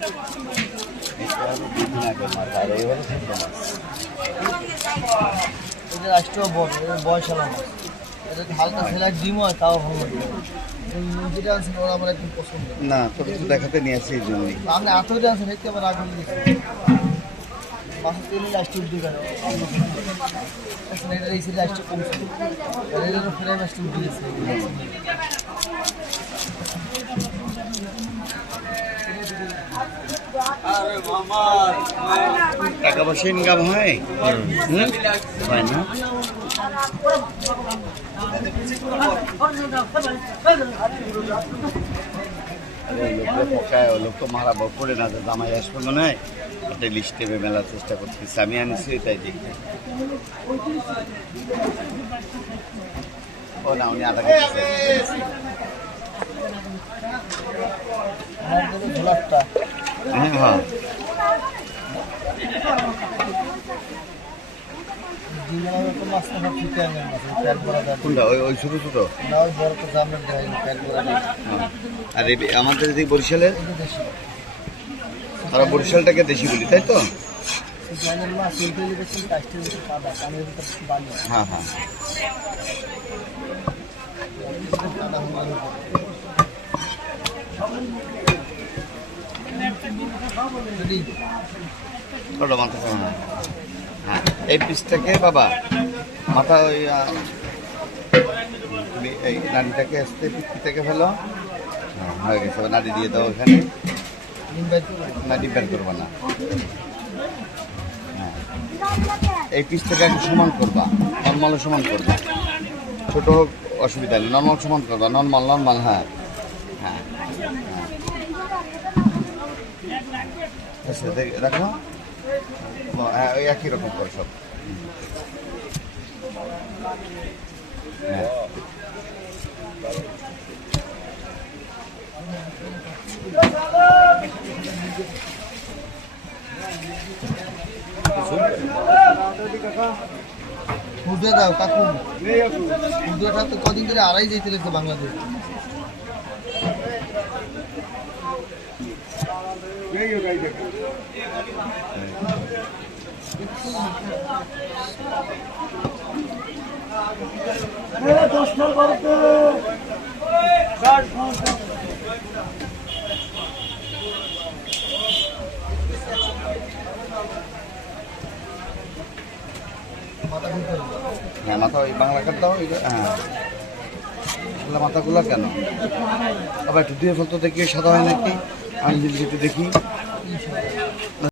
এটা রাষ্ট্রীয় বড়, বয়স হলো না। এটা হালকা সেলার ডিম হয় তাও ভালো লাগে। যেটা আনছেন ওরা আমার একদম পছন্দ না, তোকে তো দেখাতে নিয়ে আসি এই জন্যই। আপনি এতটা আনছেন দেখতে আমার আগুন দিচ্ছে মাছের তেলে লাস্টে উঠে গেল। এটা এই সাইডে লাস্টে কমছে, এর জন্য ফেরে লাস্টে উঠে গেছে। টাকা পয়সা ইনকাম হয়? হয় না? লোক তো মারা পড়ে না, জামাই আসবে মনে হয়। একটা লিস্টে মেলার চেষ্টা করতেছি, আমি আনিছি তাই দেখি। ও না, উনি আধা কেজি হ্যাঁ হ্যাঁ কোনটা? ওই ছোটো ছোটো? আর আমাদের যে বরিশালের, তারা বরিশালটাকে দেশি বলি, তাই তো? হ্যাঁ হ্যাঁ। মাথা না, হ্যাঁ এই পিসটাকে বাবা মাথা ওই এই নাড়িটাকে আসতে পিঠি থেকে ফেলো। হ্যাঁ হয়ে গেছে, নাড়ি দিয়ে দাও ওখানে। নাড়ি বের করবা না, হ্যাঁ এই পিসটাকে একটু সমান করবা, নর্মালও সমান করবা, ছোটো হোক অসুবিধা নেই, নর্মাল সমান করবা, নর্মাল নর্মাল। হ্যাঁ হ্যাঁ হ্যাঁ রাখো। হ্যাঁ ওই একই রকম করে সব। হ্যাঁ উঠে দাও কাকু, উঠেটা তো কদিন ধরে আড়াই যেতে লাগছে বাংলাদেশ। হ্যাঁ মাথা ওই বাংলা কাট দাও। হ্যাঁ মাথাগুলো কেন আবার একটু দিয়ে ফেলতো দেখি সাদা হয় নাকি, আমি যদি একটু দেখি।